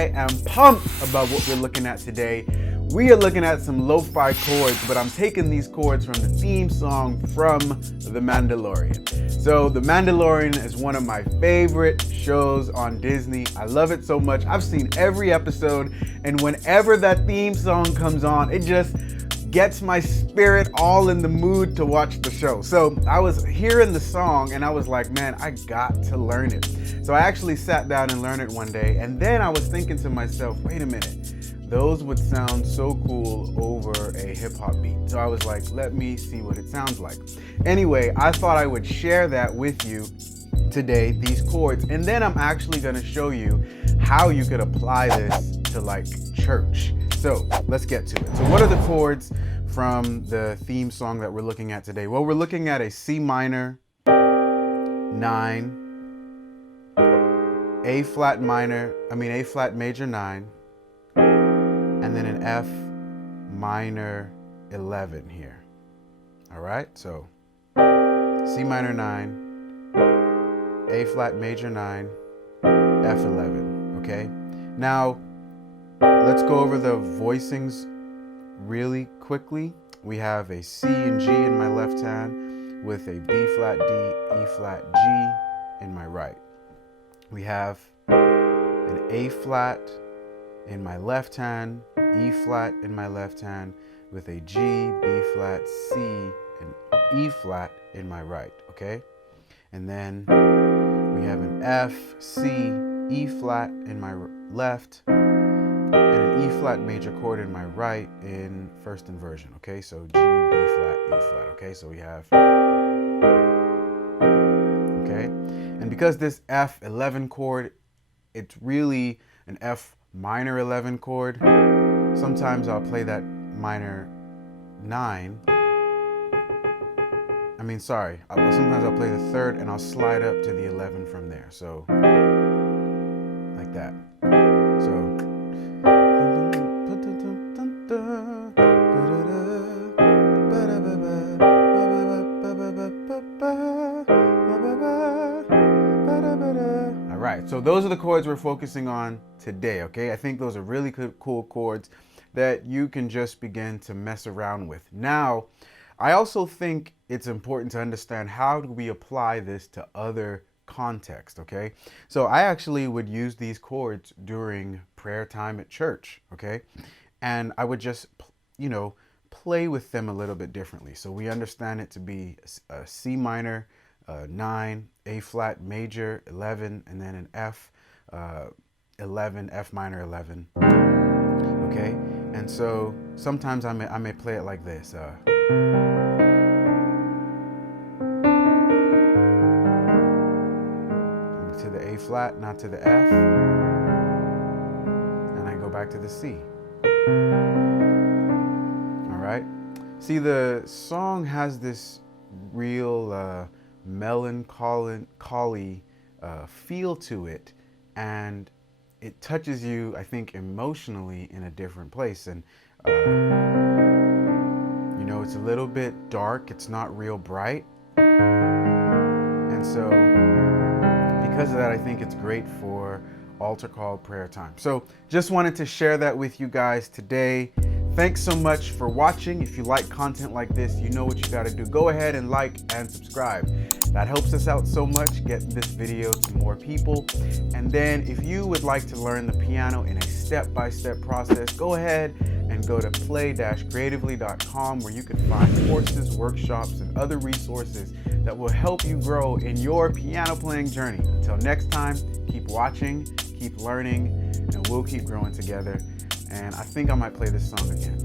I am pumped about what we're looking at today. We are looking at some lo-fi chords, but I'm taking these chords from the theme song from The Mandalorian. So The Mandalorian is one of my favorite shows on Disney. I love it so much. I've seen every episode, and whenever that theme song comes on, it just gets my spirit all in the mood to watch the show. So I was hearing the song and I was like, man, I got to learn it. So I actually sat down and learned it one day, and then I was thinking to myself, wait a minute, those would sound so cool over a hip hop beat. So I was like, let me see what it sounds like. Anyway, I thought I would share that with you today, these chords, and then I'm actually gonna show you how you could apply this to like church. So let's get to it. So what are the chords from the theme song that we're looking at today? Well, we're looking at a C minor 9, A flat major 9, and then an F minor 11 here. All right, so C minor 9, A flat major 9, F 11, okay? Now, let's go over the voicings really quickly. We have a C and G in my left hand with a B flat D, E flat G in my right. We have an A flat in my left hand, E flat in my left hand with a G, B flat, C, and E flat in my right, okay? And then we have an F, C, E flat in my left, and an E flat major chord in my right in first inversion, okay? So G, B flat, E flat, okay? So we have, okay? And because this F11 chord, it's really an F minor 11 chord, sometimes I'll play that minor 9. Sometimes I'll play the third and I'll slide up to the 11 from there. So, like that. So, all right, so those are the chords we're focusing on today, okay? I think those are really cool chords that you can just begin to mess around with. Now, I also think it's important to understand how do we apply this to other contexts, okay? So I actually would use these chords during prayer time at church, okay? And I would just, play with them a little bit differently. So we understand it to be a C minor 9, A flat major 11, and then an F 11, F minor 11, okay? And so sometimes I may play it like this. To the A flat, not to the F, and I go back to the C. All right. See, the song has this real melancholy feel to it, and it touches you, I think, emotionally in a different place. And it's a little bit dark. It's not real bright, and so because of that, I think it's great for altar call prayer time. So just wanted to share that with you guys today. Thanks so much for watching. If you like content like this, you know what you got to do. Go ahead and like and subscribe. That helps us out so much, getting this video to more people. And then if you would like to learn the piano in a step-by-step process, go ahead and go to play-creatively.com, where you can find courses, workshops, and other resources that will help you grow in your piano playing journey. Until next time, keep watching, keep learning, and we'll keep growing together. And I think I might play this song again.